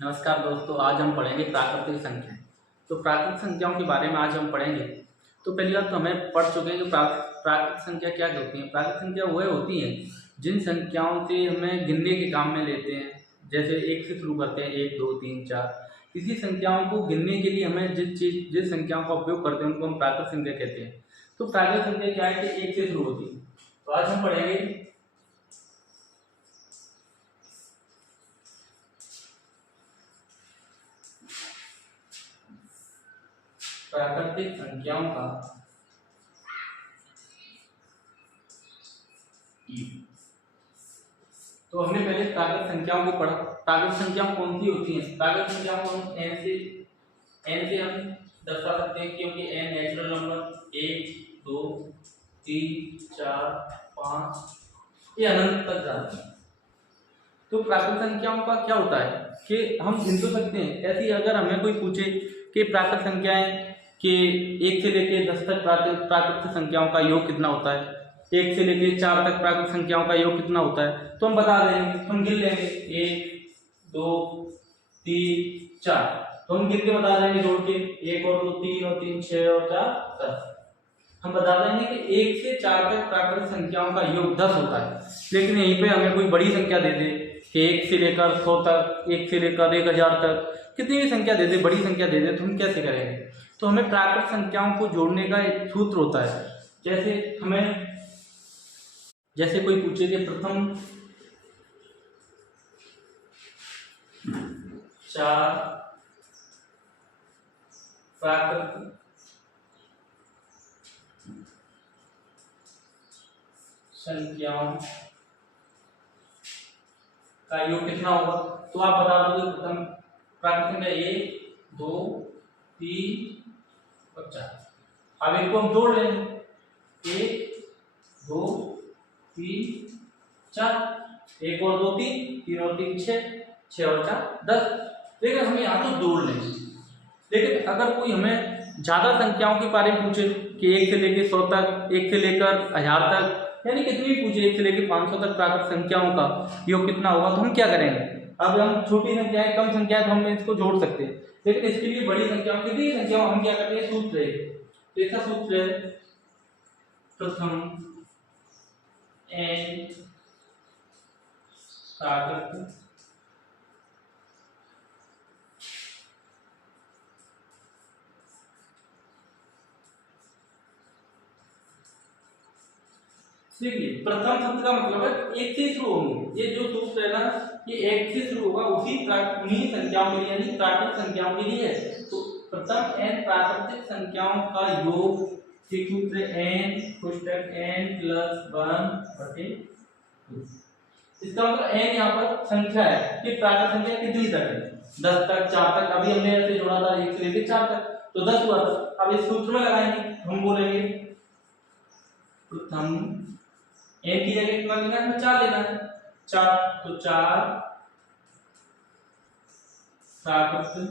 नमस्कार दोस्तों, आज हम पढ़ेंगे प्राकृतिक संख्याएं। तो प्राकृतिक संख्याओं के बारे में आज हम पढ़ेंगे। तो पहली बात तो हमें पढ़ चुके हैं कि प्राकृतिक संख्या क्या होती है। प्राकृतिक संख्या वह होती है जिन संख्याओं से हमें गिनने के काम में लेते हैं। जैसे एक से शुरू करते हैं, 1 2 3 4। किसी संख्याओं को गिनने के लिए हमें जिस संख्याओं का उपयोग करते हैं उनको हम प्राकृतिक संख्या कहते हैं। तो प्राकृतिक संख्या क्या है कि 1 से शुरू होती है। तो आज हम पढ़ेंगे प्राकृतिक संख्याओं का तो हमने पहले प्राकृतिक संख्याओं को पढ़ा। प्राकृतिक संख्याएं कौन सी होती हैं? प्राकृतिक संख्याओं को हम n से हम दर्शा सकते हैं, क्योंकि n नेचुरल नंबर 1 2 3 4 5 ये अनंत तक जाते हैं। तो प्राकृतिक संख्याओं का क्या होता है कि हम गिन तो सकते हैं। ऐसे ही अगर हमें कोई पूछे कि प्राकृतिक संख्याएं कि 1 से लेकर 10 तक प्राकृतिक संख्याओं का योग कितना होता है, 1 से लेकर 4 तक प्राकृतिक संख्याओं का योग कितना होता है, तो हम बता देंगे। हम गिन लेंगे 1 2 3 4, तो हम गिन के बता देंगे जोड़ के 1 और 2 3 और 3 6 और 4 10। हम बता देंगे कि 1 से 4 तक प्राकृतिक संख्याओं का योग 10 होता है। लेकिन यहीं पे हमें कोई बड़ी संख्या दे दे कि 1 से लेकर 100 तक, 1 से लेकर 1000 तक, कितनी भी संख्या दे दे, बड़ी संख्या दे दे, तो हम कैसे करेंगे? तो हमें प्राकृतिक संख्याओं को जोड़ने का एक सूत्र होता है। जैसे कोई पूछे कि प्रथम 4 प्राकृतिक संख्याओं का योग कितना होगा, तो आप बता दोगे प्रथम प्राकृतिक संख्या 1 2 3 और 4। अब इनको हम जोड़ लेंगे 1 2 3 4, 1 और 2 3, 3 और 3 6, 6 और 4 10। लेकिन हम यहाँ तो जोड़ लेंगे। लेकिन अगर कोई हमें ज्यादा संख्याओं के बारे में पूछे कि 1 से लेकर 100 तक, 1 से लेकर 1000 तक, यानी कितनी भी पूछे 1 से लेकर 500 तक प्राकृतिक संख्याओं का योग कितना होगा, तो हम क्या करेंगे? अब हम छोटी संख्या है, कम संख्या है, तो हम इसको जोड़ सकते हैं। लेकिन इसके लिए बड़ी संख्याओं कितनी संख्याओं हम क्या करते हैं? सूत्र है। तो इसका सूत्र है प्रथम n प्राकृतिक देखिए, प्रथम शब्द का मतलब है 1 से शुरू होंगे। ये जो सूत्र है ना, ये 1 से शुरू होगा, उन्हीं संख्याओं के लिए, यानी प्राकृतिक संख्याओं के लिए है। तो प्रथम n प्राकृतिक संख्याओं का योग सूत्र n कोष्टक n प्लस 1/2। इसका मतलब n यहाँ पर संख्या है कि प्राकृतिक संख्या कितनी तक है, 10 तक, 4 तक। अभी हमने ऐसे जोड़ा था 1 से लेकर 4 तक, तो 10 हुआ था। अब इस सूत्र में लगाएंगे, हम बोलेंगे प्रथम n की जगह कितना लेना है? 4 लेना है। 4, तो 4 प्राकृतिक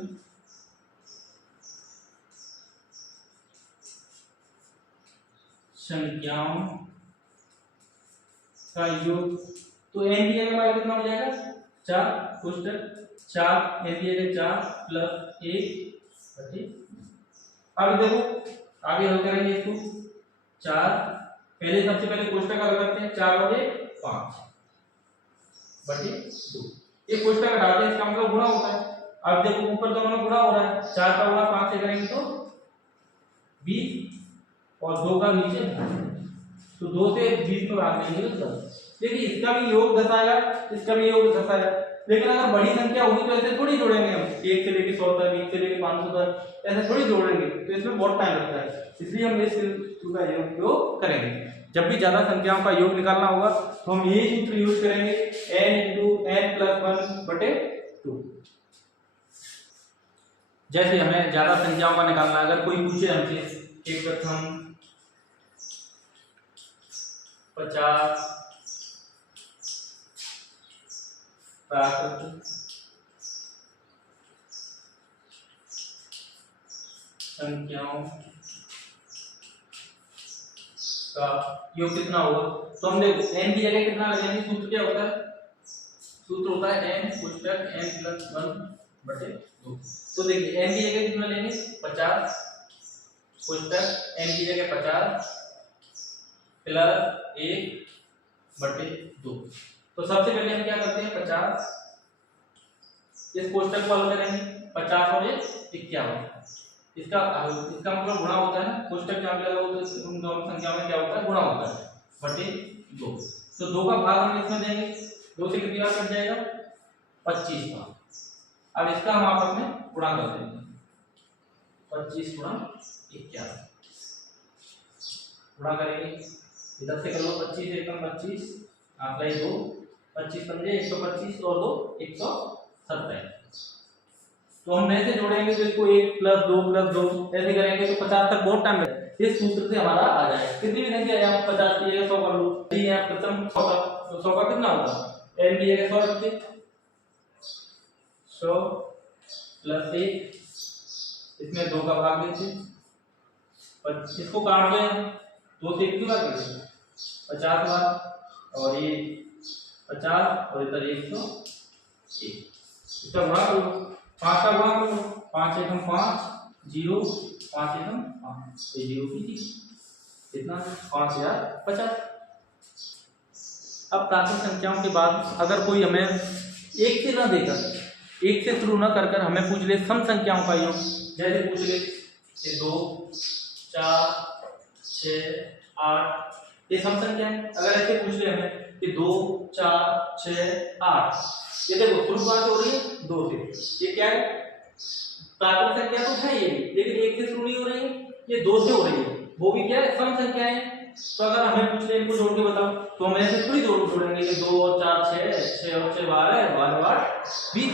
संख्याओं का योग। तो n की जगह हमारा कितना हो जाएगा? 4 कोष्टक 4, n की जगह 4 प्लस 1। अब देखो आगे हल करेंगे इसको। 4 पहले सबसे पहले कोष्टक हल करते हैं। 4 और 1 5/2। ये कोष्टक हटाते हैं, इसका मतलब गुणा होता है। अब देखो ऊपर दोनों गुणा हो रहा है। 4 का गुणा 5 से करेंगे तो 20 और 2 का नीचे, तो 2 से 20 में भाग देंगे तो 10। देखिए इसका भी योग 10 आया, इसका भी योग 10 आया। लेकिन अगर बड़ी संख्या होगी तो ऐसे थोड़ी जोड़ेंगे हम, 1 से लेकर 100 तक, 1 से लेकर 500 तक, ऐसे थोड़ी जोड़ेंगे, तो इसमें बहुत टाइम लगता है। इसलिए हम इस सूत्र का योग करेंगे। जब भी ज्यादा संख्याओं का योग निकालना होगा तो हम यही सूत्र यूज करेंगे, n × n + 1/2। जैसे हमें ज्यादा संख्याओं का निकालना, अगर कोई पूछे हमसे कि प्रथम 50 प्राकृतिक संख्याओं का योग कितना होगा, तो हम देखो n की जगह कितना लगाएंगे? सूत्र क्या होता है? सूत्र होता है n कोष्टक n + 1 बटे 2। तो देखिए n की जगह कितना लेंगे 50, कोष्टक n की जगह 50 प्लस 1 बटे 2। तो सबसे पहले हम क्या करते हैं 50 इस कोष्टक को हल करेंगे 50 और 51 इसका मतलब गुणा होता है ना, कोष्टक जहाँ लगा हो तो उन दोनों संख्या में क्या होता है गुणा होता है बटे 2। तो 2 का भाग हम इसमें देंगे, 2 से कितनी बार कट जाएगा 25 का। अब इसका हम आपस में गुणा कर देंगे 25 गुणा 51 गुणा करेंगे, इधर से कर लो 25 एकम 25 आंकड़ा 2 25 पंजे 125 और 2 127। तो हम ऐसे जोड़ेंगे तो इसको 1 प्लस 2 प्लस 2 ऐसे करेंगे तो 50 तक बहुत टाइम लगेगा। इस सूत्र से हमारा आ जाएगा कितनी भी संख्या है 50 की जगह 100 कर लो, यदि है प्रथम 100 का तो 100 का कितना होगा n की जगह 100 रखते 100 प्लस 1 इसमें 2 का भाग देते, इसको काट दो 2 से कितनी बार करेंगे 50 बार और ये 50 और इधर 101 इसका गुणा करो 5 का गुणा करो 5 एकम 5 0 5 एकम 5 ये 0 की कितना 5050। अब प्राचीन संख्याओं के बाद अगर कोई हमें एक से ना देकर एक से शुरू न कर हमें पूछ ले सम संख्याओं का योग, जैसे पूछ ले 2 4 6 8 ये सम संख्या है। अगर ऐसे पूछ ले हमें कि 2 4 6 8 ये देखो शुरुआत हो रही है 2 से, ये क्या है प्राकृत संख्या तो है ये, लेकिन एक से शुरू नहीं हो रही है, ये 2 से हो रही है, वो भी क्या है सम संख्या है। तो अगर हमें पूछ ले इनको जोड़ के बताओ तो हम ऐसे थोड़ी जोड़ेंगे कि 2 और 4 6 6 और 6 12 12 8 20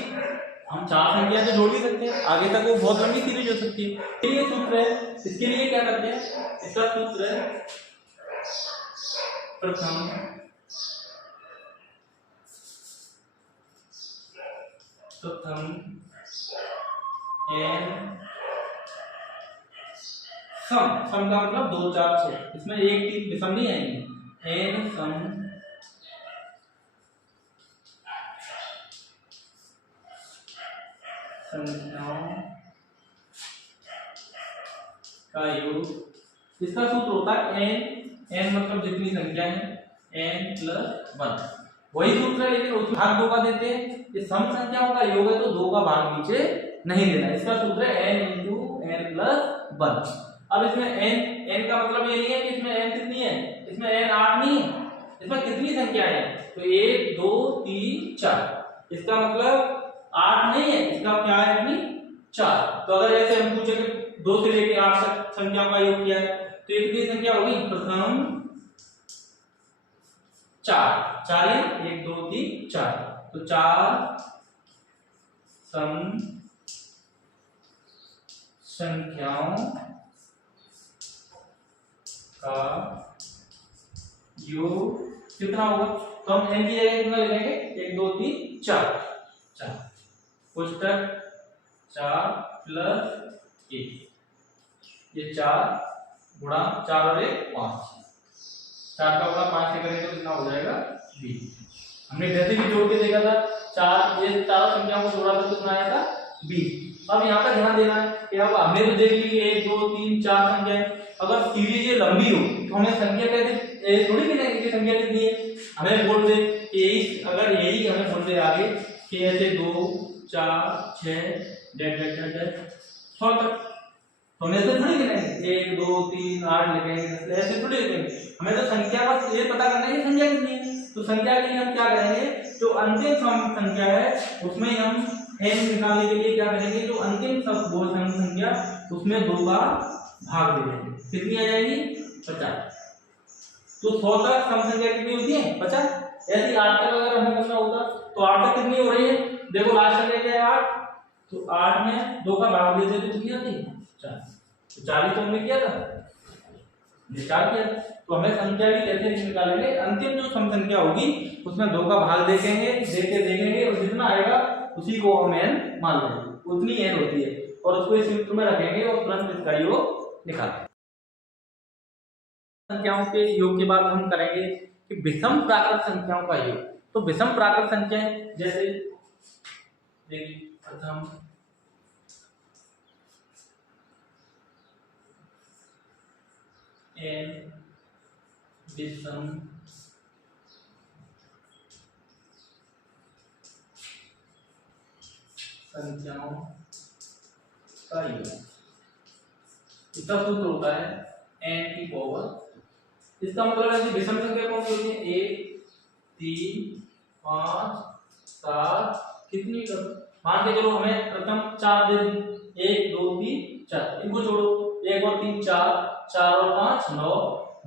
हम 4 संख्या तो जोड़ भी सकते हैं, आगे तक वो बहुत लंबी सीरीज हो सकती है। ये सूत्र है, इसके लिए क्या करते हैं इसका सूत्र है प्रथम n सम का मतलब 2 4 6 इसमें एक 3 विषम नहीं आएंगे n सम संख्याओं का योग। इसका सूत्र होता है n मतलब जितनी संख्या है n प्लस 1 वही सूत्र है, लेकिन उसमें भाग 2 का देते हैं। ये सम संख्याओं का योग है तो 2 का भाग नीचे नहीं देना, इसका सूत्र है n इंटू n प्लस 1। अब इसमें n का मतलब ये नहीं है कि इसमें n कितनी है, इसमें n 8 नहीं है, इसमें कितनी संख्या है तो 1 2 3 4 इसका मतलब 8 नहीं है, इसका क्या है अपनी 4। तो अगर ऐसे हम पूछे कि 2 से लेकर 8 तक संख्याओं का योग किया है तो ये कितनी संख्या होगी प्रथम 4 4 1 2 3 4 तो 4 सम संख्याओं का योग कितना होगा, तो हम n की जगह कितना ले लेंगे 1 2 3 4 4 कोष्टक 4 प्लस 1 ये 4 गुणा 4 और 1 5 4 का गुणा 5 से करेंगे तो कितना हो जाएगा 20। हमने जैसे भी जोड़ के देखा था 4 ये चारों संख्याओं को जोड़ा था तो कितना आया था 20। अब यहाँ पे ध्यान देना है कि अब हमने तो देख ली 1 2 3 4 संख्याएं, अगर सीरीज ये लंबी हो तो हमें संख्या कैसे थोड़ी मिलेगी कि संख्या कितनी है, हमें बोल दे यही, अगर यही हमें बोल दे आगे कि ऐसे 2 4 6 डेट डेट डेट 100 तक तो हमें ऐसे थोड़ी लिखेंगे 1 2 3 8 लिखेंगे, ऐसे थोड़ी लिखेंगे। हमें तो संख्या बस ये पता करना है कि संख्या कितनी है। तो संख्या के लिए हम क्या करेंगे, जो अंतिम संख्या है उसमें हम n निकालने के लिए क्या करेंगे, जो अंतिम वो संख्या उसमें 2 का भाग दे देंगे, कितनी आ जाएगी 50। तो 100 तक सम संख्या कितनी होती है 50। ऐसे 8 तक अगर हमें करना होता तो 8 तक कितनी हो रही है, देखो लास्ट में लेके 8 तो 8 में 2 का भाग दे देते तो कितनी आती है 40। तो 40 तो हमने किया था निकाल किया, तो हमें संख्या भी कैसे निकालेंगे, अंतिम जो सम संख्या होगी उसमें 2 का भाग देखेंगे और जितना आएगा उसी को हम n मान लेंगे, उतनी n होती है और उसको इस सूत्र में रखेंगे और तुरंत इसका योग निकालेंगे। संख्याओं के योग के बाद हम करेंगे कि विषम प्राकृत संख्याओं का योग। तो विषम प्राकृत संख्याएं जैसे देखिए प्रथम n विषम संख्याओं का योग। इसका सूत्र होता है n की पावर। इसका मतलब है कि विषम संख्या कौन सी होती है? 1 3 5 7 कितनी कर, मान के चलो हमें प्रथम 4 दे दी, 1 2 3 4, इनको जोड़ो 1 और 3 4, 4 और 5 9,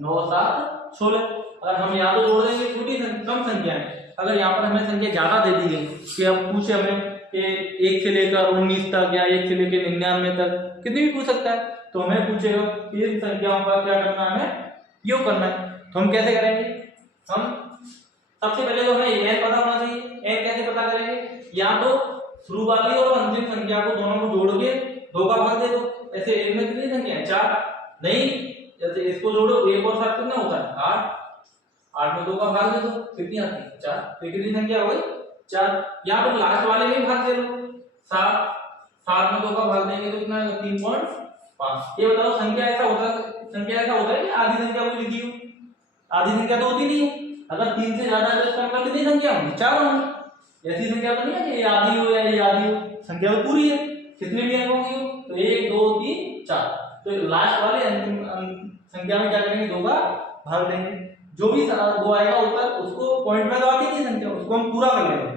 9 7 16। अगर हम यहाँ तो जोड़ देंगे छोटी कम संख्या है। अगर यहाँ पर हमें संख्या ज्यादा दे दी गई कि अब पूछे हमें कि 1 से लेकर 19 तक या 1 से लेकर 99 तक कितनी भी पूछ सकता है, तो हमें पूछेगा कि इन संख्याओं का क्या करना है, हमें योग करना है। तो हम कैसे करेंगे? हम सबसे पहले तो हमें n पता होना चाहिए। n कैसे पता करेंगे? या तो शुरू वाली और अंतिम संख्या को दोनों को जोड़ के 2 का भाग दे दो। ऐसे एक में कितनी संख्या है? 4। नहीं, जैसे इसको जोड़ो 1 और 7 कितना होता है? 8। 8 में 2 का भाग दे दो, कितनी आती है? 4। तो कितनी संख्या हो गई? 4। या फिर लास्ट वाले में भाग दे लो 7। 7 में 2 का भाग देंगे तो कितना आएगा? 3.5। ये बताओ संख्या ऐसा होता है कि आधी संख्या को लिखी हो? आधी संख्या तो होती नहीं है। अगर 3 से ज्यादा है तो इसका मतलब कितनी संख्या होंगी? 4 होंगी। ऐसी संख्या तो नहीं है कि ये आधी हो या ये आधी हो, संख्या तो पूरी है। कितने भी अंकों की हो? तो 1 2 3 4। तो लास्ट वाले अंतिम संख्या में क्या करेंगे? 2 का भाग देंगे। जो भी 2 आएगा उत्तर, उसको पॉइंट में दबा के संख्या उसको हम पूरा कर लेंगे।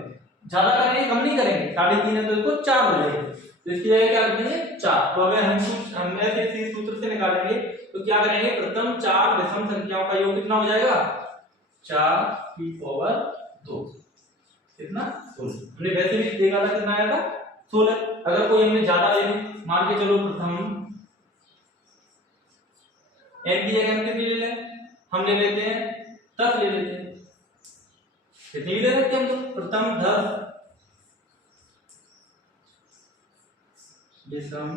ज्यादा करेंगे, कम नहीं करेंगे। 3.5 है तो इसको 4 हो जाएगा, तो इसकी जगह क्या रख देंगे? 4। तो अगर हम ऐसे इसी सूत्र से निकालेंगे तो क्या करेंगे? प्रथम 4 विषम संख्याओं का योग कितना हो जाएगा? 4 की पावर 2। कितना? 16। हमने वैसे भी देखा था कितना आया था? 16। अगर कोई हमने ज्यादा ले ली, मान के चलो प्रथम n की जगह हम कितनी ले लें? हम ले लेते हैं 10 ले लेते हैं। कितनी भी ले सकते हैं हम? तो प्रथम 10 विषम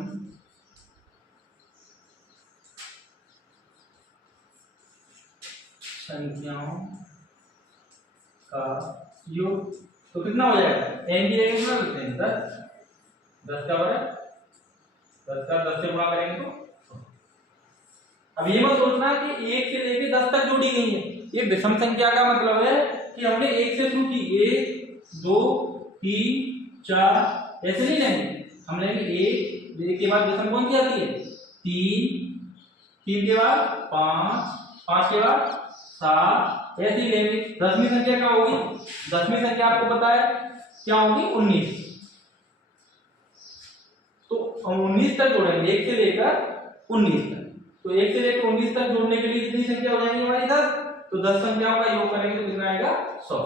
संख्याओं का योग। तो कितना हो जाएगा? n की जगह कितना लिखते हैं? 10। 10 का बराबर 10 का 10 से गुणा करेंगे तो। अब ये मत सोचना कि 1 से लेके 10 तक जोड़ी गई है। ये विषम संख्या का मतलब है कि हमने 1 से शुरू की, 1 2 3 4 ऐसे नहीं लेंगे। हम लेंगे 1 के बाद विषम कौन सी आती है? 3 के बाद 5 के बाद 7 ऐसे ही लेंगे। 10वीं संख्या क्या होगी? 10वीं संख्या आपको पता है क्या होगी? 19। तो हम 19 तक जोड़ेंगे, 1 से लेकर 19 तक। तो 1 से लेकर 19 तक जोड़ने के लिए कितनी संख्या हो जाएगी हमारी? 10। तो 10 संख्याओं का योग करेंगे तो कितना आएगा? 100।